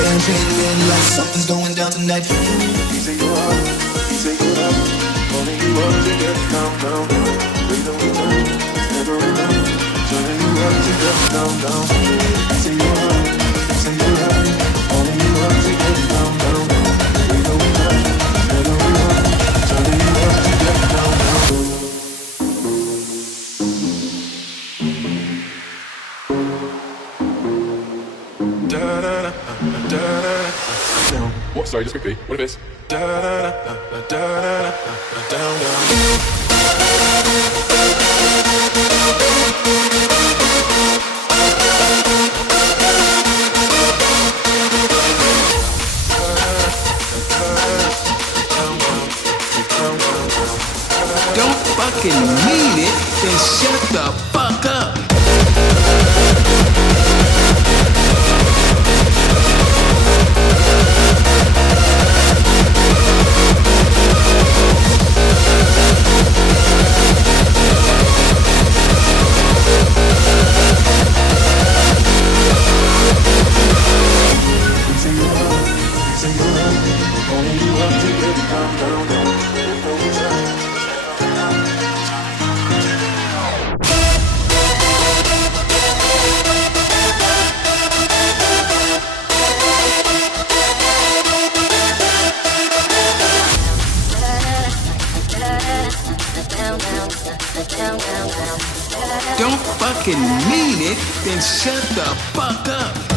champagne red like something's going down tonight. He say you're hot, he say you're hot. Calling you up to get down, down, down. Wait a minute, never enough. Turning you up to get down, down. He say you're hot, he say you're hot. Calling you up to get down, down, down. Wait a minute, never enough. Turning you up to get down, down. What? Sorry, just quickly. What if it's down, down. Don't fucking mean it, then shut the fuck up. Don't fucking mean it, then shut the fuck up.